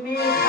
মেয়ে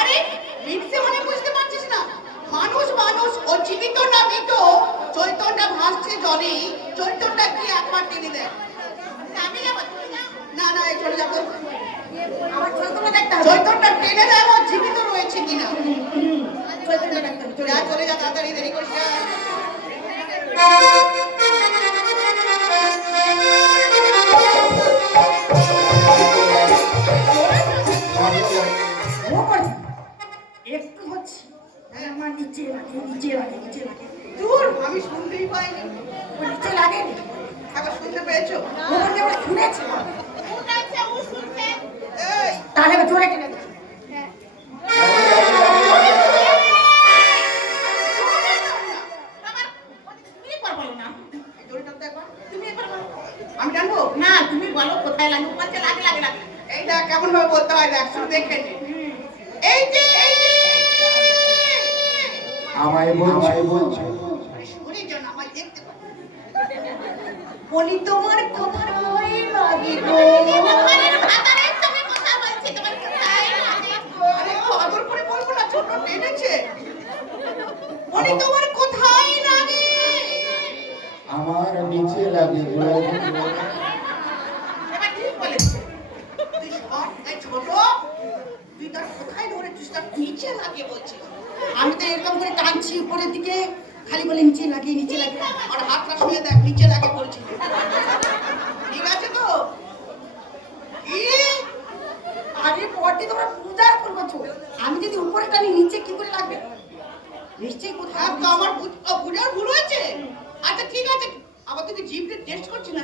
আরে মিক্সে মানে বুঝতে পারছিস না। মানুষ মানুষ ও জীবিত না মৃত চৈতন্যটা ভাসছে জলে চৈতন্যটা কি একবার টেনে দেয়? আমি না না চলে যাব। চৈতন্যটা টেনে দেয় আমার জীবিত রয়েছে কিনা। চলে যা তাড়াতাড়ি দেরি করিস নিচে লাগে আমি তো এরকম করে টানছি উপরের দিকে, খালি বলে নিচে লাগে নিচে লাগে আর হাতটা শুয়ে দেখ, নিচে লাগে বলছিস ঠিক আছে তো? আরে পরটি তোমরা পূজার করব তো আমি যদি উপরে টানি নিচে কি করে লাগবে? নিশ্চয়ই কোথাও হ্যাঁ তো আমার বুঝার ভুল হয়েছে। আচ্ছা ঠিক আছে। আবার তুই জিভে টেস্ট করছিস না?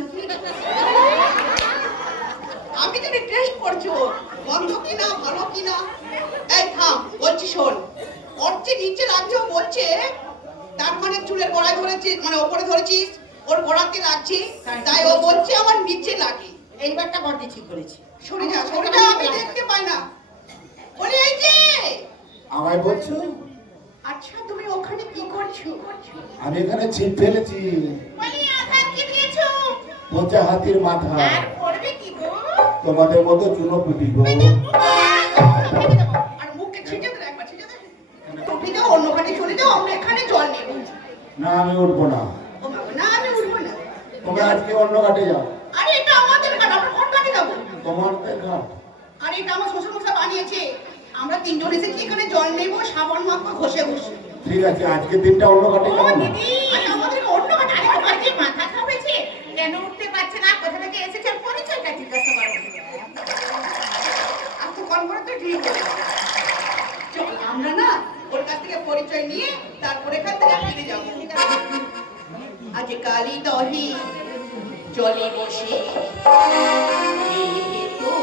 আমি যদি টেস্ট করছি গন্ধ কিনা ভালো কিনা? এই থাম বলছি শোন। যে নিচে লাগছে বলছে তার মানে চুলের গোড়ায় ধরেছিস মানে ওপরে ধরেছিস ওর গোড়াতে লাগছে তাই ও বলছে। আমার নিচে লাগে। এইবারটা বড্ডি ঠিক করেছি। সরে যা সরে যা আমি দেখতে পাই না। বলি এই যে! আমায় বলছো? আচ্ছা তুমি ওখানে কি করছ? আমি এখানে ছিপ ফেলেছি। কি দিয়েছ? পচা হাতির মাথা। আর করবে কি গো? তোমাদের মতো চুনো পুটি গো। আর মুখে ছিটে দে একবার ছিটে দে টুপি দাও অন্যখানে চলে যাও আমরা এখানে জল নেব না আমি উঠবো না। না আমি উঠবো না। তোমরা আজকে অন্য ঘাটে যাও আরে এটা আমাদের কাঠ আমরা কোন কাঠে যাব তোমার ঘাট আরে এটা আমার শ্বশুর মশাই বানিয়েছে। আমরা তিনজন এসেছি এখানে জল নেব সাবান মাখবো ঘষে ঘষে ঠিক আছে আজকে দিনটা অন্য ঘাটে ও দিদি আমাদের অন্য কাঠ আরে তোমার মাথা হয়েছে। কেন উঠতে পারছে না? কোথা থেকে এসেছে? আর পরিচয়টা জিজ্ঞাসা করো। আর তো কল করে তো ঠিক চল আমরা না ওর কাছ থেকে পরিচয় নিয়ে তারপরে এখান থেকে ফিরে যাব। আজ কালি দহি জলে বসে।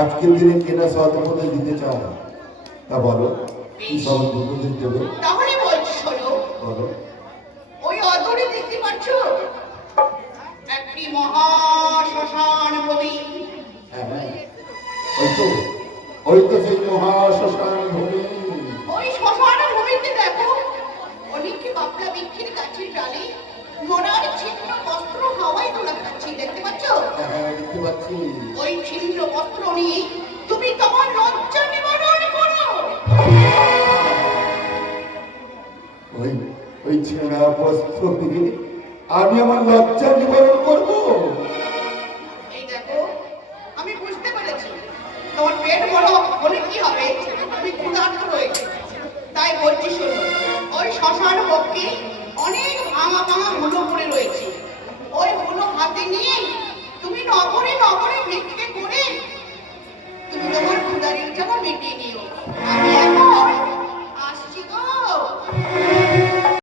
দিনে কেনা সৎ উপদেশ দিতে চাও তা বলো কি সব উপদেশ দেবে? তাহলে বলছি শোনো। বলো। ওই অদূরে দেখতে পাচ্ছ? একটি ভূমি। হ্যাঁ হ্যাঁ। ওই তো ওই তো সেই ভূমি। ওই শ্মশান ভূমিতে দেখো অনেকটি বাপলা বৃক্ষের গাছের ডালে ছিন্ন দেখতে পাচ্ছি। ওই ছিন্ন বস্ত্র নিয়ে তুমি তোমার লজ্জা নিবারণ করো। ওই ওই ছেঁড়া বস্ত্র দিয়ে আমি আমার লজ্জা নিবারণ করব। এই দেখো আমি বুঝতে পেরেছি। তোমার পেট বড় হলে কি হবে? তুমি ক্ষুধার্ত রয়েছে। তাই বলছি শোনো ওই শ্মশান পক্ষে অনেক ভাঙা ভাঙা হুলো পড়ে রয়েছে। নগরে নগরে ভিক্ষে করে। তুমি তোমার ক্ষুদারিটা মেটিয়ে নিও আমি এখন